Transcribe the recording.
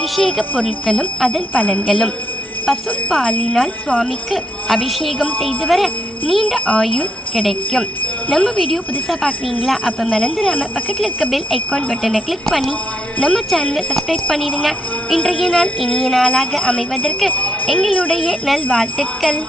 அபிஷேக பொருட்களும் அதன் பலன்களும். பசும் பாலினால் சுவாமிக்கு அபிஷேகம் செய்து வர நீண்ட ஆயுள் கிடைக்கும். நம்ம வீடியோ புதுசா பாக்குறீங்களா? அப்ப மறந்துடாம பக்கத்துல இருக்க பெல் ஐகான் பட்டனை கிளிக் பண்ணி நம்ம சேனலை சப்ஸ்கிரைப் பண்ணிடுங்க. இன்றைய நாள் இனிய நாளாக அமைவதற்கு எங்களுடைய நல்வாழ்த்துக்கள்.